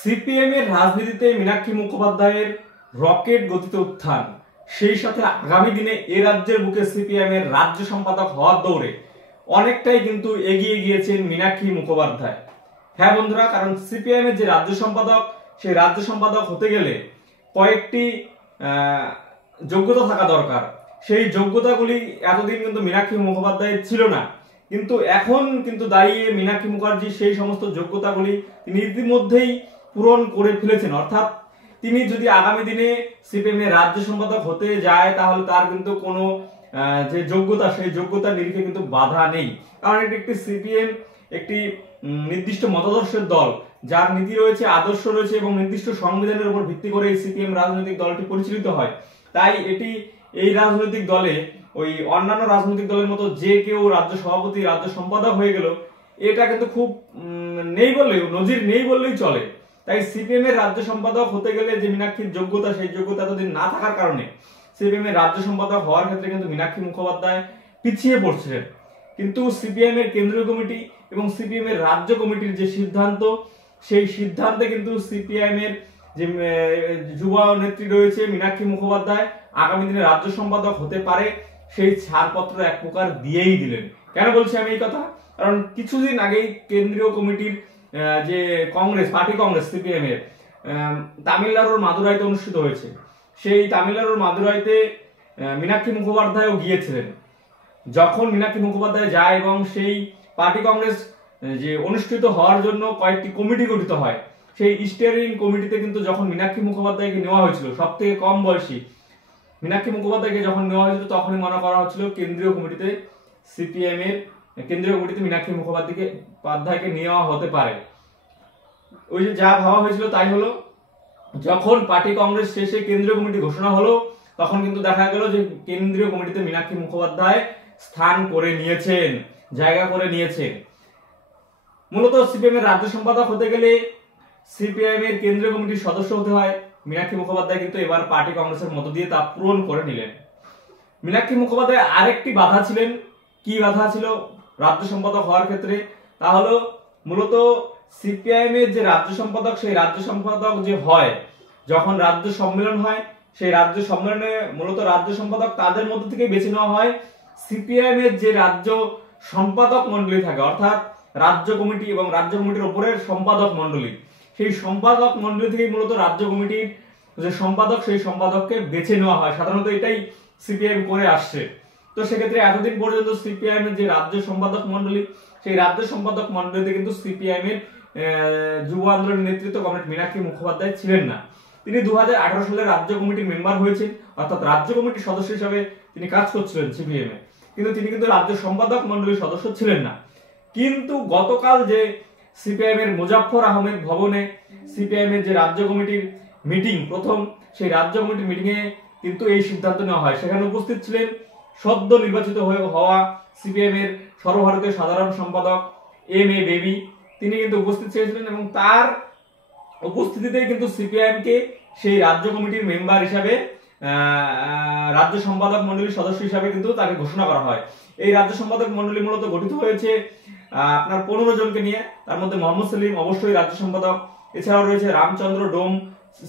CPM এর রাজনীতিতে মীনাক্ষী মুখোপাধ্যায়ের রকেট গতিতে উত্থান, সেই সাথে আগামী দিনে এ রাজ্যের বুকে সিপিএম এর রাজ্য সম্পাদক হওয়ার দৌড়ে অনেকটাই কিন্তু এগিয়ে গিয়েছেন মীনাক্ষী মুখোপাধ্যায়। হ্যাঁ বন্ধুরা, কারণ সিপিএম এর যে রাজ্য সম্পাদক, সেই রাজ্য সম্পাদক হতে গেলে কয়েকটি যোগ্যতা থাকা দরকার। সেই যোগ্যতাগুলি এতদিন কিন্তু মীনাক্ষী মুখোপাধ্যায়ের ছিল না, কিন্তু এখন কিন্তু দাঁড়িয়ে মীনাক্ষী মুখার্জি সেই সমস্ত যোগ্যতাগুলি তিনি ইতিমধ্যেই পূরণ করে ফেলেছেন। অর্থাৎ তিনি যদি আগামী দিনে সিপিএম এর রাজ্য সম্পাদক হতে যায়, তাহলে তার কিন্তু কোনো যে যোগ্যতা, সেই যোগ্যতার নিরিখে কিন্তু বাধা নেই। কারণ এটি একটি সিপিএম একটি নির্দিষ্ট মতাদর্শের দল, যার নীতি রয়েছে, আদর্শ রয়েছে এবং নির্দিষ্ট সংবিধানের উপর ভিত্তি করে এই সিপিএম রাজনৈতিক দলটি পরিচালিত হয়। তাই এটি এই রাজনৈতিক দলে ওই অন্যান্য রাজনৈতিক দলের মতো যে কেউ রাজ্য সভাপতি, রাজ্য সম্পাদক হয়ে গেল, এটা কিন্তু খুব নেই বললেও, নজির নেই বললেই চলে। তাই সিপিএম এর রাজ্য সম্পাদক হতে গেলে যে মীনাক্ষীর যোগ্যতা, সেই যোগ্যতা এতদিন না থাকার কারণে সিপিএম এর রাজ্য সম্পাদক হওয়ার ক্ষেত্রে কিন্তু মীনাক্ষী মুখোপাধ্যায় পিছিয়ে পড়ছিলেন। কিন্তু সিপিএম এর কেন্দ্রীয় কমিটি এবং সিপিএম এর রাজ্য কমিটির যে সিদ্ধান্ত, সেই সিদ্ধান্তে কিন্তু সিপিএম এর যে যুবা নেত্রী রয়েছে মীনাক্ষী মুখোপাধ্যায় আগামী দিনে রাজ্য সম্পাদক হতে পারে, সেই ছাড়পত্র এক প্রকার দিয়েই দিলেন। কেন বলছি আমি এই কথা? কারণ কিছুদিন আগেই কেন্দ্রীয় কমিটির যে কংগ্রেস পার্টি, কংগ্রেস সিপিএম এর তামিলনাড়ুর মাদুরাইতে অনুষ্ঠিত হয়েছে। সেই তামিলনাড়ুর মাদুরাইতে মীনাক্ষী মুখোপাধ্যায়ও গিয়েছিলেন। যখন মীনাক্ষী মুখোপাধ্যায় যায় এবং সেই পার্টি কংগ্রেস যে অনুষ্ঠিত হওয়ার জন্য কয়েকটি কমিটি গঠিত হয়, সেই স্টিয়ারিং কমিটিতে কিন্তু যখন মীনাক্ষী মুখোপাধ্যায়কে নেওয়া হয়েছিল, সব থেকে কম বয়সী মীনাক্ষী মুখোপাধ্যায়কে যখন নেওয়া হয়েছিল, তখনই মনে করা হচ্ছিল কেন্দ্রীয় কমিটিতে সিপিএম এর কেন্দ্রীয় কমিটিতে মীনাক্ষী মুখোপাধ্যায়কে নেওয়া হতে পারে। ওই যে যা ভাবা হয়েছিল তাই হলো। যখন পার্টি কংগ্রেস শেষে কেন্দ্রীয় কমিটি ঘোষণা হলো, তখন কিন্তু দেখা গেল যে কেন্দ্রীয় কমিটিতে মীনাক্ষী মুখোপাধ্যায় স্থান করে নিয়েছেন, জায়গা করে নিয়েছেন। মূলত সিপিএম এর রাজ্য সম্পাদক হতে গেলে সিপিএম এর কেন্দ্রীয় কমিটির সদস্য হতে হয়। মীনাক্ষী মুখোপাধ্যায় কিন্তু এবার পার্টি কংগ্রেসের মধ্য দিয়ে তা পূরণ করে নিলেন। মীনাক্ষী মুখোপাধ্যায় আরেকটি বাধা ছিলেন। কি বাধা ছিল রাজ্য সম্পাদক হওয়ার ক্ষেত্রে? তা হলো মূলত সিপিআইএম এর যে রাজ্য সম্পাদক, সেই রাজ্য সম্পাদক যে হয়, যখন রাজ্য সম্মেলন হয়, সেই রাজ্য সম্মেলনে মূলত রাজ্য সম্পাদক তাদের মধ্যে থেকে বেছে নেওয়া হয় সিপিআইএম এর যে রাজ্য সম্পাদক মন্ডলী থাকে, অর্থাৎ রাজ্য কমিটি এবং রাজ্য কমিটির উপরের সম্পাদক মন্ডলী। সেই সম্পাদক মন্ডলী থেকে মূলত রাজ্য কমিটির যে সম্পাদক, সেই সম্পাদককে বেছে নেওয়া হয়। সাধারণত এটাই সিপিআইএম করে আসছে। তো সেক্ষেত্রে এতদিন পর্যন্ত সিপিআইএম এর যে রাজ্য সম্পাদক মন্ডলী, সেই রাজ্য সম্পাদক মন্ডলীতে কিন্তু সিপিআইএম এর যুব আন্দোলনের নেতৃত্ব কমরেড মীনাক্ষী মুখোপাধ্যায় ছিলেন না। তিনি 2018 সালে রাজ্য কমিটির মেম্বার হয়েছেন, অর্থাৎ রাজ্য কমিটির সদস্য হিসেবে তিনি কাজ করছিলেন সিপিএম এ, কিন্তু তিনি কিন্তু রাজ্য সম্পাদক মন্ডলীর সদস্য ছিলেন না। কিন্তু গতকাল যে সিপিআইএম এর মুজাফফর আহমেদ ভবনে সিপিআইএম এর যে রাজ্য কমিটির মিটিং, প্রথম সেই রাজ্য কমিটির মিটিং এ কিন্তু এই সিদ্ধান্ত নেওয়া হয়। সেখানে উপস্থিত ছিলেন সদ্য নির্বাচিত হওয়া সিপিএম এর সর্বভারতীয় সাধারণ সম্পাদক এম এ বেবি। তিনি কিন্তু উপস্থিত ছিলেন এবং তার উপস্থিতিতেই কিন্তু সিপিআইএম কে সেই রাজ্য কমিটির মেম্বার হিসাবে, রাজ্য সম্পাদক মন্ডলীর সদস্য হিসাবে কিন্তু তাকে ঘোষণা করা হয়। এই রাজ্য সম্পাদক মন্ডলী মূলত গঠিত হয়েছে আপনার 15 জনকে নিয়ে। তার মধ্যে মোহাম্মদ সেলিম অবশ্যই রাজ্য সম্পাদক, এছাড়াও রয়েছে রামচন্দ্র ডোম,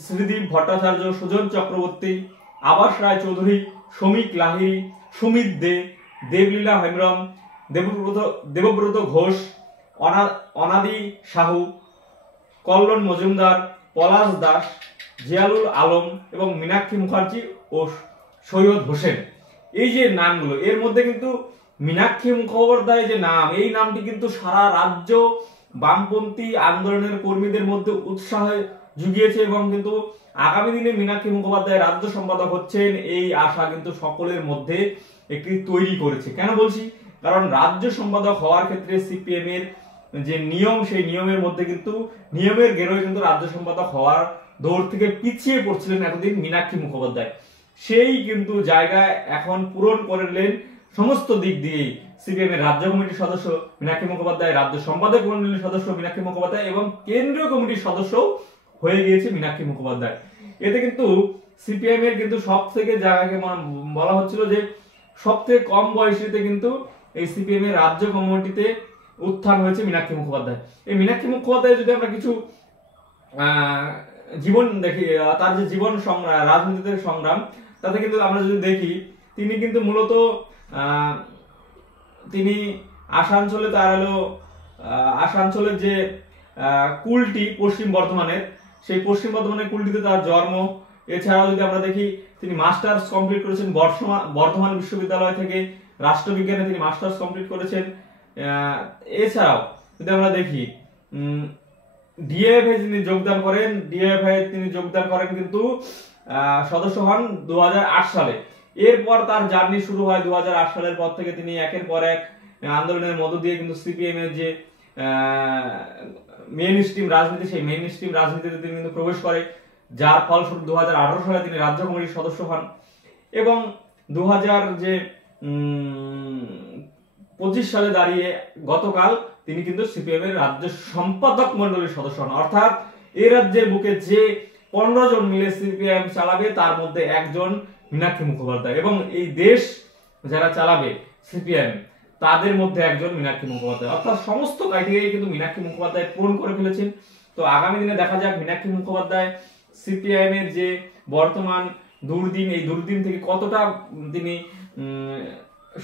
শ্রীদীপ ভট্টাচার্য, সুজন চক্রবর্তী, আবাস রায় চৌধুরী, শ্রমিক লাহিড়ী, সুমিত দে, দেবলীলা হেমব্রম, দেবব্রত ঘোষ, অনাদি সাহু, কল্যাণ মজুমদার, পলাশ দাস, জিয়ালুল আলম এবং মীনাক্ষী মুখার্জি ও সৈয়দ হোসেন। এই যে নামগুলো, এর মধ্যে কিন্তু মীনাক্ষী মুখোপাধ্যায় যে নাম, এই নামটি কিন্তু সারা রাজ্য বামপন্থী আন্দোলনের কর্মীদের মধ্যে উৎসাহ জুগিয়েছে এবং কিন্তু আগামী দিনে মীনাক্ষী মুখোপাধ্যায় রাজ্য সম্পাদক হচ্ছেন, এই আশা কিন্তু সকলের মধ্যে একটি তৈরি করেছে। কেন বলছি? কারণ রাজ্য সম্পাদক হওয়ার ক্ষেত্রে সিপিএম এর যে নিয়ম, সেই নিয়মের মধ্যে কিন্তু নিয়মের গেরোয় কিন্তু রাজ্য সম্পাদক হওয়ার দৌড় থেকে পিছিয়ে পড়ছিলেন এতদিন মীনাক্ষী মুখোপাধ্যায়। সেই কিন্তু জায়গায় এখন পূরণ করলেন সমস্ত দিক দিয়ে সিপিএম এর রাজ্য কমিটির সদস্য মীনাক্ষী মুখোপাধ্যায়, রাজ্য সম্পাদক মন্ডলীর সদস্য মীনাক্ষী মুখোপাধ্যায় এবং কেন্দ্রীয় কমিটির সদস্য হয়ে গিয়েছে মীনাক্ষী মুখোপাধ্যায়। এতে কিন্তু সিপিএম এর কিন্তু সব থেকে জায়গাকে বলা হচ্ছিল যে সব থেকে কম বয়সীতে কিন্তু এই সিপিএম এর রাজ্য কমিটিতে উত্থান হয়েছে মীনাক্ষী মুখোপাধ্যায়। এই মীনাক্ষী মুখোপাধ্যায় যদি আমরা কিছু জীবন দেখি, তার যে জীবন সংগ্রাম, রাজনীতিতে সংগ্রাম, তাতে কিন্তু আমরা যদি দেখি তিনি কিন্তু মূলত তিনি আসানসোলে তার হলো আসানসোলের যে কুলটি পশ্চিম বর্ধমানের, সেই পশ্চিম বর্ধমানের কুলটিতে তার জন্ম। এছাড়াও যদি আমরা দেখি তিনি মাস্টার্স কমপ্লিট করেছেন বর্ধমান বিশ্ববিদ্যালয় থেকে, রাষ্ট্রবিজ্ঞানে তিনি মাস্টার্স কমপ্লিট করেছেন। এছাড়াও যদি আমরা দেখি ডিএফআই তিনি যোগদান করেন কিন্তু সদস্য হন 2008 সালে। এরপর তার জার্নি শুরু হয় 2008 সালের পর থেকে তিনি একের পর এক আন্দোলনের মধ্য দিয়ে কিন্তু সিপিএম এর যে মেইন স্ট্রিম রাজনীতি, সেই মেইন স্ট্রিম রাজনীতিতে তিনি কিন্তু প্রবেশ করে, যার ফলস্বরূপ 2018 সালে তিনি রাজ্য কমিটির সদস্য হন এবং 2025 সালে দাঁড়িয়ে গতকাল তিনি কিন্তু সিপিএম এর রাজ্য সম্পাদক মন্ডলীর সদস্য হন। অর্থাৎ এই রাজ্যের বুকে যে 15 জন মিলে সিপিএম চালাবে তার মধ্যে একজন মীনাক্ষী মুখোপাধ্যায়, এবং এই দেশ যারা চালাবে সিপিএম তাদের মধ্যে একজন মীনাক্ষী মুখোপাধ্যায়। অর্থাৎ সমস্ত ক্রাইটেরিয়া কিন্তু মীনাক্ষী মুখোপাধ্যায় পূরণ করে ফেলেছেন। তো আগামী দিনে দেখা যাক মীনাক্ষী মুখোপাধ্যায় সিপিআইএম এর যে বর্তমান দুর্দিন, এই দুর্দিন থেকে কতটা তিনি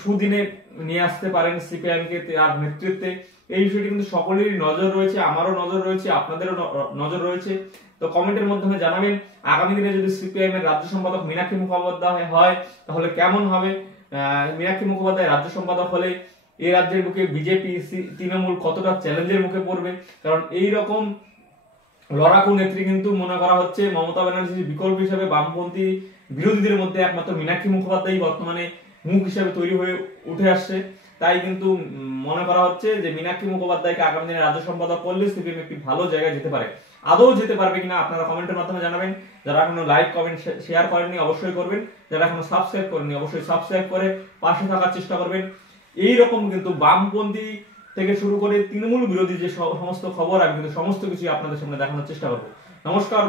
সুদিনে নিয়ে আসতে পারেন সিপিআইএম কে তার নেতৃত্বে। এই বিষয়টি কিন্তু সকলেরই নজর রয়েছে, আমারও নজর রয়েছে, আপনাদেরও নজর রয়েছে। তো কমেন্টের মাধ্যমে জানাবেন আগামী দিনে যদি সিপিআইএম এর রাজ্য সম্পাদক মীনাক্ষী মুখোপাধ্যায় হয় তাহলে কেমন হবে। মীনাক্ষী মুখোপাধ্যায় রাজ্য সম্পাদক হলে এই রাজ্যের বুকে বিজেপি তৃণমূল কতটা চ্যালেঞ্জের মুখে পড়বে, কারণ এই রকম লড়াকু নেত্রী কিন্তু মনে করা হচ্ছে মমতা ব্যানার্জির বিকল্প হিসেবে বামপন্থী বিরোধীদের মধ্যে একমাত্র মীনাক্ষী মুখোপাধ্যায় বর্তমানে মুখ হিসেবে তৈরি হয়ে উঠে আসছে। তাই কিন্তু মনে করা হচ্ছে যে মীনাক্ষী মুখোপাধ্যায়কে আগামী দিনে রাজ্য সম্পাদক করলে সিপিএম একটি ভালো জায়গায় যেতে পারে। আদৌ যেতে পারবে কিনা আপনারা কমেন্টের মাধ্যমে জানাবেন। যারা এখনো লাইক কমেন্ট শেয়ার করেননি অবশ্যই করবেন, যারা এখনো সাবস্ক্রাইব করেননি অবশ্যই সাবস্ক্রাইব করে পাশে থাকার চেষ্টা করবেন। এই রকম কিন্তু বামপন্থী থেকে শুরু করে তৃণমূল বিরোধী যে সমস্ত খবর আমি কিন্তু সমস্ত কিছু আপনাদের সামনে দেখানোর চেষ্টা করবো। নমস্কার।